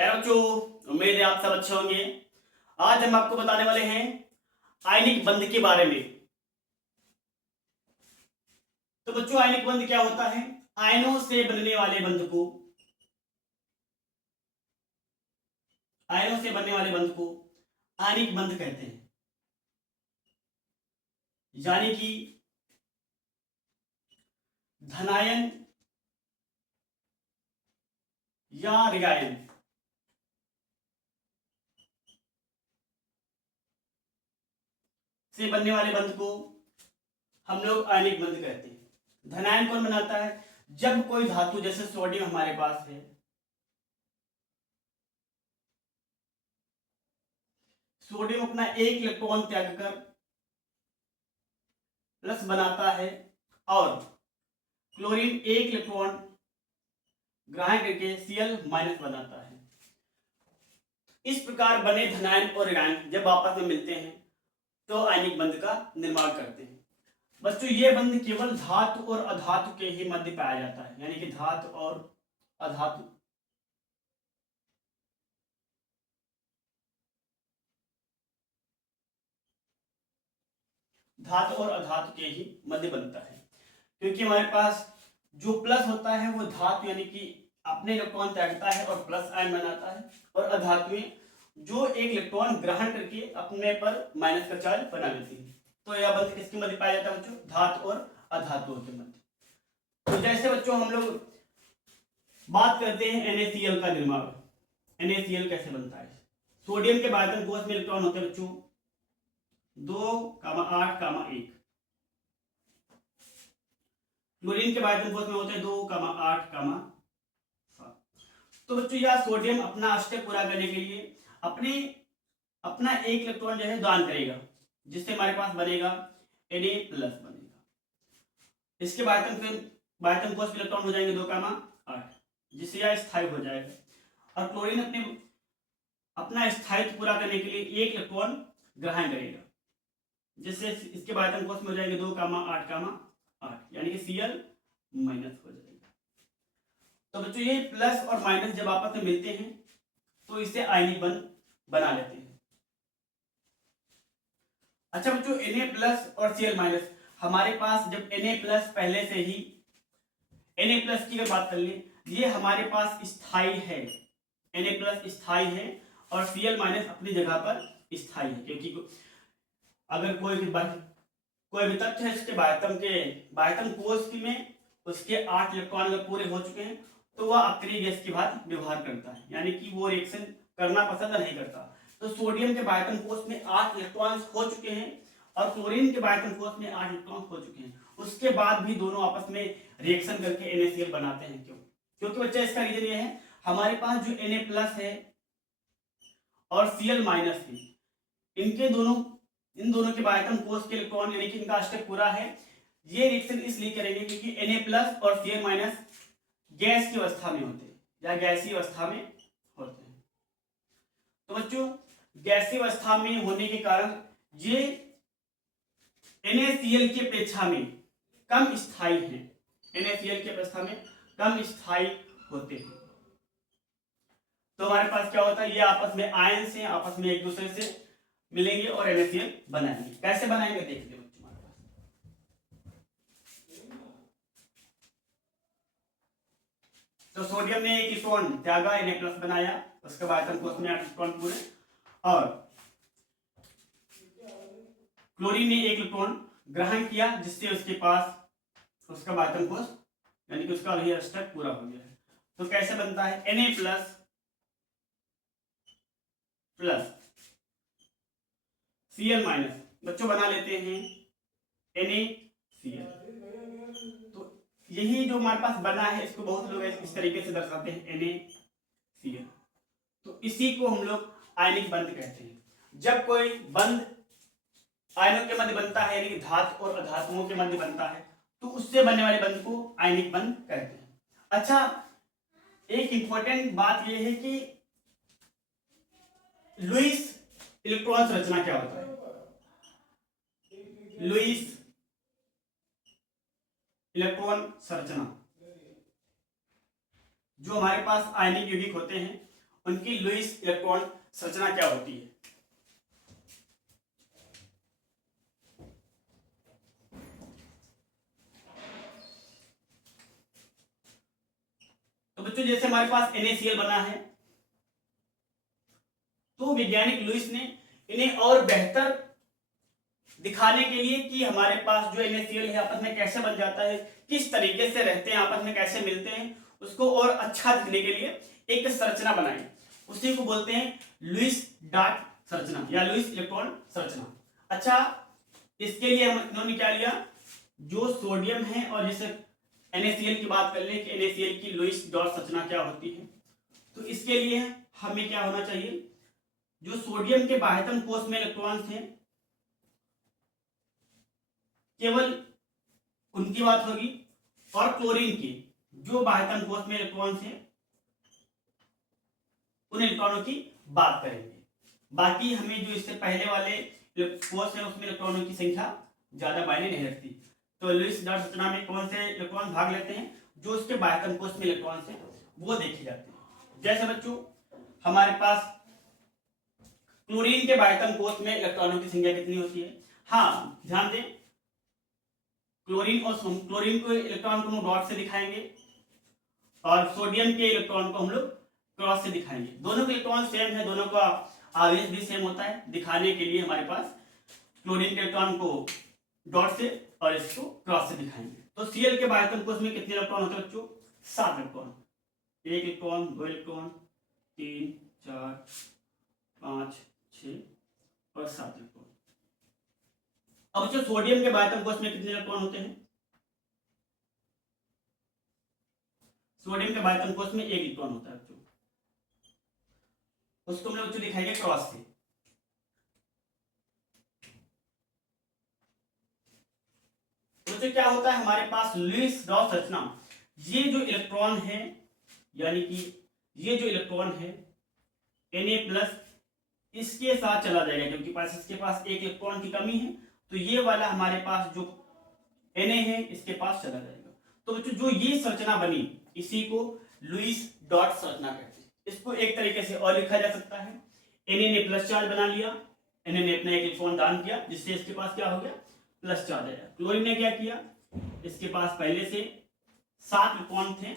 प्यारे बच्चों, उम्मीद है आप सब अच्छे होंगे। आज हम आपको बताने वाले हैं आयनिक बंध के बारे में। तो बच्चों, आयनिक बंध क्या होता है? आयनों से बनने वाले बंध को आयनिक बंध कहते हैं। यानी कि धनायन या ऋणायन से बनने वाले बंध को हम लोग आयनिक बंध कहते हैं। धनायन कौन बनाता है? जब कोई धातु जैसे सोडियम हमारे पास है, सोडियम अपना एक इलेक्ट्रॉन त्याग कर प्लस बनाता है और क्लोरीन एक इलेक्ट्रॉन ग्रहण करके Cl माइनस बनाता है। इस प्रकार बने धनायन और ऋणायन जब आपस में मिलते हैं तो आयनिक बंध का निर्माण करते हैं। बच्चों, ये बंध केवल धातु और अधातु के ही मध्य पाया जाता है। यानी कि धातु और अधातु के ही मध्य बनता है, क्योंकि हमारे पास जो प्लस होता है वो धातु यानी कि अपने इलेक्ट्रॉन त्यागता है और प्लस आयन बनाता है, और अधातु में जो एक इलेक्ट्रॉन ग्रहण करके अपने पर माइनस का चार्ज बना लेती है। तो यह बंध किसके मध्य पाया जाता है बच्चों? धातु और अधातुओं के मध्य। तो जैसे बच्चों हम लोग बात करते हैं NaCl का निर्माण। NaCl कैसे बनता है? सोडियम के बायतन कोष में इलेक्ट्रॉन होते हैं बच्चों 2,8,1। क्लोरीन के बायतन कोष में होते हैं 2,8,7। तो बच्चों, यह सोडियम अपना अष्टक पूरा करने के लिए अपना एक इलेक्ट्रॉन जो है दान करेगा, जिससे हमारे पास बनेगा Na प्लस बनेगा। इसके बायतन कोष में इलेक्ट्रॉन हो जाएंगे 2,8, जिससे यह स्थायी हो जाएगा। और क्लोरीन अपना स्थायित्व पूरा करने के लिए एक इलेक्ट्रॉन ग्रहण करेगा, जिससे इसके बायतन कोष में हो जाएंगे 2,8,8, यानी कि Cl माइनस हो जाएगा। तो बच्चों, ये प्लस और माइनस जब आपस में मिलते हैं तो इसे आयनिक बंध बना लेते हैं। अच्छा बच्चों, Na प्लस और Cl माइनस, हमारे पास जब Na प्लस पहले से ही Na प्लस की अगर बात कर ले, ये हमारे पास स्थायी है। Na प्लस स्थायी है और Cl माइनस अपनी जगह पर स्थायी है, क्योंकि अगर कोई भी तत्व है इसके बायतन कोष में उसके 8 इलेक्ट्रॉन अगर पूरे हो चुके हैं तो वह अक्रिय गैस की भांति व्यवहार करता है, यानी कि वो रिएक्शन करना पसंद नहीं करता। तो सोडियम के बायतन कोष में 8 इलेक्ट्रॉन हो चुके हैं और क्लोरीन के बायतन कोष में 8 इलेक्ट्रॉन हो चुके हैं, उसके बाद भी दोनों आपस में रिएक्शन करके NaCl बनाते हैं। क्योंकि बच्चा इसका रीजन ये है, हमारे पास जो Na प्लस है और Cl माइनस है, इन दोनों के बायतन कोष के इलेक्ट्रॉन यानी कि इनका अष्टक पूरा है। ये रिएक्शन इसलिए करेंगे क्योंकि Na प्लस और Cl माइनस गैस की अवस्था में होते हैं या गैसीय अवस्था में होते हैं। तो बच्चों, गैसीय अवस्था में होने के कारण ये NaCl की अपेक्षा में कम स्थायी हैं। NaCl की अपेक्षा में कम स्थायी होते हैं। तो हमारे पास क्या होता है, ये आपस में आयन से आपस में एक दूसरे से मिलेंगे और NaCl बनाएंगे। कैसे बनाएंगे देख लीजिए बच्चों। हमारे पास तो सोडियम ने एक इलेक्ट्रॉन त्यागा, Na प्लस बनाया, उसके बायतन कोष में 8 इलेक्ट्रॉन पूरे, और क्लोरीन ने एक इलेक्ट्रॉन ग्रहण किया, जिससे उसके पास उसका बायतन कोष यानी कि उसका वही अष्टक पूरा हो गया है। तो कैसे बनता है? Na प्लस Cl माइनस, बच्चों बना लेते हैं NaCl। तो यही जो हमारे पास बना है इसको बहुत लोग इस तरीके से दर्शाते हैं NaCl। तो इसी को हम लोग आयनिक बंध कहते हैं। जब कोई बंध आयनों के मध्य बनता है, यानी कि धातु और अधातुओं के मध्य बनता है, तो उससे बनने वाले बंध को आयनिक बंध कहते हैं। अच्छा, एक इंपॉर्टेंट बात यह है कि लुईस इलेक्ट्रॉन संरचना क्या होता है? लुईस इलेक्ट्रॉन संरचना, जो हमारे पास आयनिक यौगिक होते हैं उनकी लुईस इलेक्ट्रॉन संरचना क्या होती है। तो बच्चों जैसे हमारे पास NaCl बना है, तो वैज्ञानिक लुईस ने इन्हें और बेहतर दिखाने के लिए कि हमारे पास जो NaCl है आपस में कैसे बन जाता है, किस तरीके से रहते हैं, आपस में कैसे मिलते हैं, उसको और अच्छा दिखने के लिए एक संरचना बनाई। उसी को बोलते हैं लुईस डॉट संरचना या लुईस इलेक्ट्रॉन संरचना। अच्छा, इसके लिए हम इन्होंने क्या लिया, जो सोडियम है और जैसे NaCl की बात कर लें कि NaCl की लुईस डॉट संरचना क्या होती है, तो इसके लिए हमें क्या होना चाहिए, जो सोडियम के बाह्यतम कोष में इलेक्ट्रॉन्स हैं केवल उनकी बात होगी, और क्लोरीन की जो बाह्यतम कोष में इलेक्ट्रॉन्स हैं उन इलेक्ट्रॉनों की बात करेंगे। बाकी हमें जो इससे पहले वाले कोष है उसमें इलेक्ट्रॉनों की संख्या ज्यादा मायने नहीं रखती। तो लुईस डॉट संरचना में कौन से इलेक्ट्रॉन भाग लेते हैं, जो उसके बाह्यतम कोष में इलेक्ट्रॉन्स हैं वो देखे जाते हैं। जैसे बच्चों हमारे पास क्लोरीन के बाह्यतम कोष में इलेक्ट्रॉनों की संख्या कितनी होती है। हाँ ध्यान दें, क्लोरीन को इलेक्ट्रॉन को हम डॉट से दिखाएंगे और सोडियम के इलेक्ट्रॉन को हम लोग क्रॉस से दिखाएंगे। दोनों के इलेक्ट्रॉन सेम है, दोनों का आवेश भी सेम होता है। दिखाने के लिए हमारे पास क्लोरीन के इलेक्ट्रॉन को डॉट से और इसको क्रॉस से दिखाएंगे। तो Cl के बाह्यतम कोष में कितने इलेक्ट्रॉन होते हैं बच्चों, 7 इलेक्ट्रॉन। 1 इलेक्ट्रॉन, 2 इलेक्ट्रॉन, 3, 4, 5, 6 और 7 इलेक्ट्रॉन। अब जो सोडियम के बाह्यतम कोष में कितने इलेक्ट्रॉन होते हैं, सोडियम के बाह्यतम कोष में 1 इलेक्ट्रॉन होता है बच्चों, उसको हम लोग बच्चों दिखाएंगे क्रॉस से। तो क्या होता है हमारे पास लुईस डॉट संरचना, ये जो इलेक्ट्रॉन है यानी कि ये जो इलेक्ट्रॉन है Na+ इसके साथ चला जाएगा, क्योंकि पास इसके पास 1 इलेक्ट्रॉन की कमी है, तो ये वाला हमारे पास जो Na है इसके पास चला जाएगा। तो बच्चों जो ये संरचना बनी इसी को लुईस डॉट संरचना कहते हैं। इसको एक तरीके से और लिखा जा सकता है, Na ने प्लस चार्ज बना लिया, Na ने अपना 1 इलेक्ट्रॉन दान किया, जिससे इसके पास क्या हो गया, प्लस चार्ज आया। क्लोरीन ने क्या किया, इसके पास पहले से 7 इलेक्ट्रॉन थे,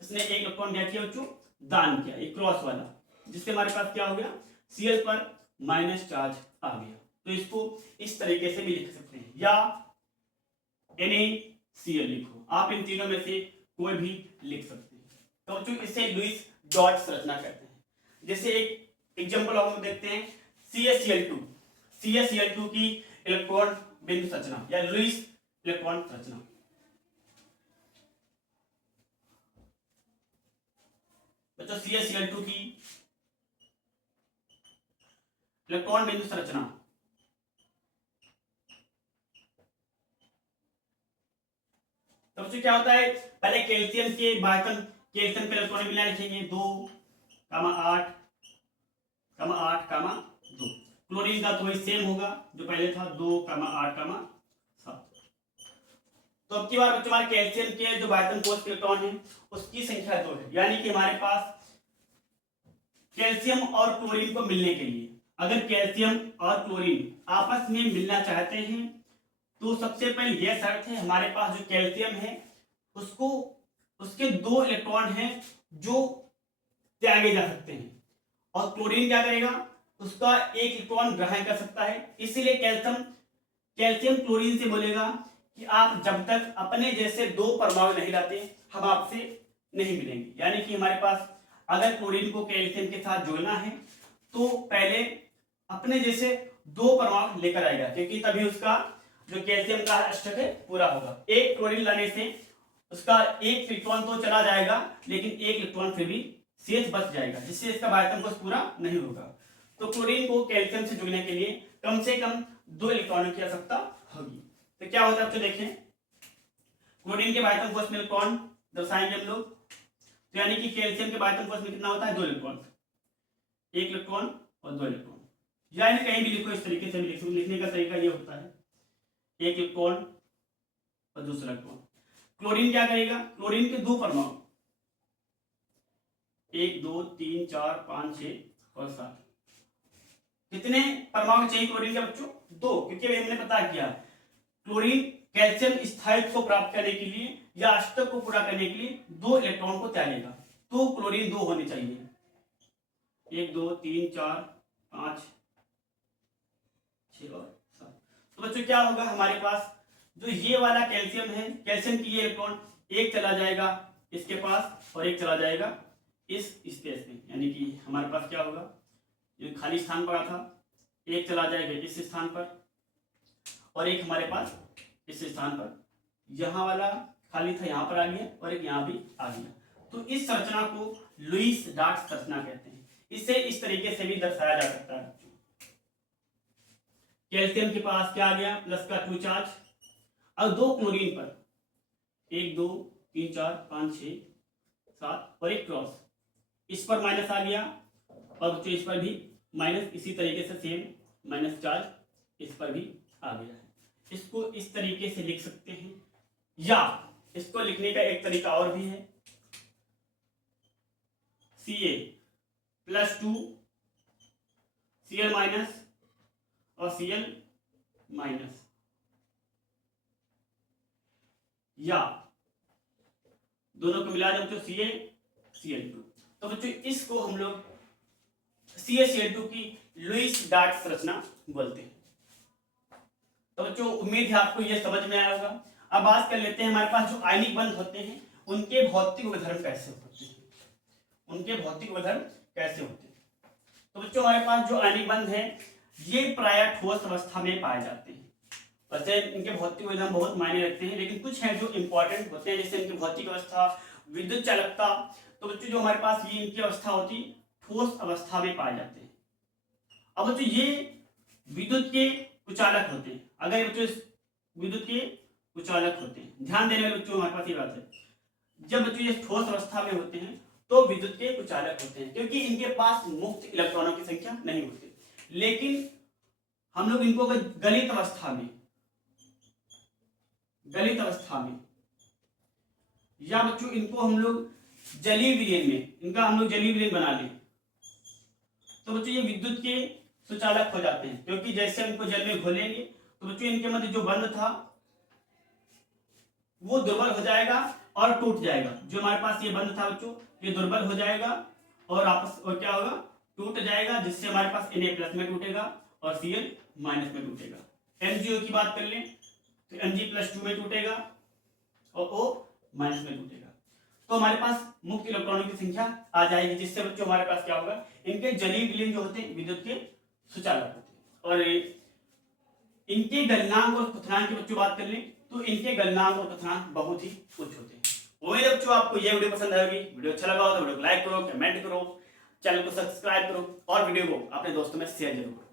इसने 1 इलेक्ट्रॉन क्या किया बच्चों, दान किया, एक क्रॉस वाला, जिससे हमारे पास क्या हो गया, Cl पर माइनस चार्ज आ गया। तो इसको इस तरीके से भी लिख सकते हैं, या NaCl लिखो, आप इन तीनों में से कोई भी लिख सकते हैं। तो बच्चों इसे लुईस डॉट संरचना कहते हैं। जैसे एक एग्जांपल हम देखते हैं, CaCl2 की इलेक्ट्रॉन बिंदु संरचना या लुईस इलेक्ट्रॉन संरचना। बच्चों CaCl2 की इलेक्ट्रॉन बिंदु संरचना, तो बच्चों क्या होता है, पहले कैल्शियम के बाह्यतम कैल्शियम के इलेक्ट्रॉन मिला लिखेंगे 2, 8, 8, 2। क्लोरीन का तो वही सेम होगा जो पहले था, 2, 8, 7। तो अब की बार बच्चों हमारे कैल्शियम के जो बाह्यतम कोष के इलेक्ट्रॉन है उसकी संख्या 2 है, यानी कि हमारे पास कैल्शियम और क्लोरीन को मिलने के लिए, अगर कैल्शियम और क्लोरीन आपस में मिलना चाहते हैं तो सबसे पहले यह शर्त है, हमारे पास जो कैल्शियम है उसको उसके 2 इलेक्ट्रॉन हैं जो त्यागे जा सकते हैं, और क्लोरीन क्या करेगा, उसका 1 इलेक्ट्रॉन ग्रहण कर सकता है। इसीलिए कैल्शियम क्लोरीन से बोलेगा कि आप जब तक अपने जैसे 2 परमाणु नहीं लाते हम आपसे नहीं मिलेंगे। यानी कि हमारे पास अगर क्लोरीन को कैल्शियम के साथ जोड़ना है तो पहले अपने जैसे 2 परमाणु लेकर आएगा, क्योंकि तभी उसका जो कैल्शियम का अष्टक है पूरा होगा। 1 क्लोरीन लाने से उसका 1 इलेक्ट्रॉन तो चला जाएगा, लेकिन 1 इलेक्ट्रॉन फिर भी शेष बच जाएगा, जिससे इसका बाह्यतम कोष पूरा नहीं होगा। तो क्लोरीन को कैल्शियम से जुड़ने के लिए कम से कम 2 इलेक्ट्रॉनों की आवश्यकता होगी। तो क्या होता है आपको देखें, क्लोरीन के बाह्यतम कोष में इलेक्ट्रॉन दर्शाएंगे हम लोग, तो यानी कि कैल्शियम के बाह्यतम कोष में कितना होता है, 2 इलेक्ट्रॉन, 1 इलेक्ट्रॉन और 2 इलेक्ट्रॉन, यानी कहीं भी लिखो इस तरीके से भी लिख सकते, लिखने का तरीका ये होता है 1 इलेक्ट्रॉन और दूसरा इलेक्ट्रॉन। क्लोरीन क्या करेगा, क्लोरीन के 2 परमाणु 1 2 3 4 5 6 और 7। कितने परमाणु चाहिए क्लोरीन के बच्चों? 2, क्योंकि अभी हमने पता किया क्लोरीन कैल्शियम स्थायित्व को प्राप्त करने के लिए या अष्टक को पूरा करने के लिए 2 इलेक्ट्रॉन को त्यागेगा, तो क्लोरीन 2 होने चाहिए। 1 2 3 4 5 6 और 7। तो बच्चों क्या होगा, हमारे पास जो ये वाला कैल्शियम है, कैल्शियम की ये इलेक्ट्रॉन एक चला जाएगा इसके पास और एक चला जाएगा इस स्पेस में, यानी कि हमारे पास क्या होगा, जो खाली स्थान पड़ा था एक चला जाएगा इस स्थान पर और एक हमारे पास इस स्थान पर, यहाँ वाला खाली था यहाँ पर आ गया और एक यहाँ भी आ गया। तो इस संरचना को लुईस डार्ट संरचना कहते हैं। इसे इस तरीके से भी दर्शाया जा सकता है। कैल्शियम के पास क्या आ गया, प्लस का 2 चार्ज, अब 2 क्लोरीन पर 1 2 3 4 5 6 7 और एक क्रॉस, इस पर माइनस आ गया और बच्चों इस पर भी माइनस, इसी तरीके से सेम माइनस चार्ज इस पर भी आ गया है। इसको इस तरीके से लिख सकते हैं, या इसको लिखने का एक तरीका और भी है, Ca+2 Cl- और Cl-, या दोनों को मिला दो तो CaCl2। तो बच्चों इसको हम लोग CaCl2 की लुईस डार्ट संरचना बोलते हैं। तो बच्चों उम्मीद है आपको यह समझ में आया होगा। अब बात कर लेते हैं हमारे पास जो आयनिक बंध होते हैं उनके भौतिक गुणधर्म कैसे होते हैं, उनके भौतिक गुणधर्म कैसे होते हैं। तो बच्चों हमारे पास जो आयनिक बंध है ये प्रायः ठोस अवस्था में पाए जाते हैं। वैसे इनके भौतिक गुणधर्म बहुत मायने रखते हैं, लेकिन कुछ हैं जो इंपॉर्टेंट होते हैं, जैसे इनकी भौतिक अवस्था, विद्युत चालकता। तो बच्चों जो हमारे पास ये इनकी अवस्था होती ठोस अवस्था में पाए जाते हैं। अब बच्चों ये विद्युत के कुचालक होते हैं। अगर बच्चों विद्युत के कुचालक होते हैं, ध्यान देने वाले बच्चों हमारे पास ये बात है, जब बच्चों ये ठोस अवस्था में होते हैं तो विद्युत के कुचालक होते हैं, क्योंकि इनके पास मुक्त इलेक्ट्रॉनों की संख्या नहीं होती। लेकिन हम लोग इनको गलित अवस्था में या बच्चों इनको हम लोग जलीय विलयन में, इनका हम लोग जलीय विलयन बना लें तो बच्चों ये विद्युत के सुचालक हो जाते हैं, क्योंकि जैसे हम इनको जल में घोलेंगे तो बच्चों इनके मध्य जो बंध था वो दुर्बल हो जाएगा और टूट जाएगा। जो हमारे पास ये बंध था बच्चों ये दुर्बल हो जाएगा और आपस और क्या होगा, टूट जाएगा, जिससे हमारे पास Na+ में टूटेगा और Cl- में टूटेगा। MgO की बात कर लें तो Mg+2 में टूटेगा और O- में टूटेगा। तो हमारे पास मुक्त इलेक्ट्रॉनों की संख्या आ जाएगी, जिससे बच्चों हमारे पास क्या होगा, इनके जलीय विलयन जो होते हैं विद्युत के सुचालक होते हैं। और इनके गलनांक और क्वथनांक की बच्चों बात कर लें तो इनके गलनांक और क्वथनांक बहुत ही उच्च होते हैं। उम्मीद है बच्चों आपको यह वीडियो पसंद आएगी। वीडियो अच्छा लगा हो तो वीडियो को लाइक करो, कमेंट करो, चैनल को सब्सक्राइब करो और वीडियो को अपने दोस्तों में शेयर जरूर करो।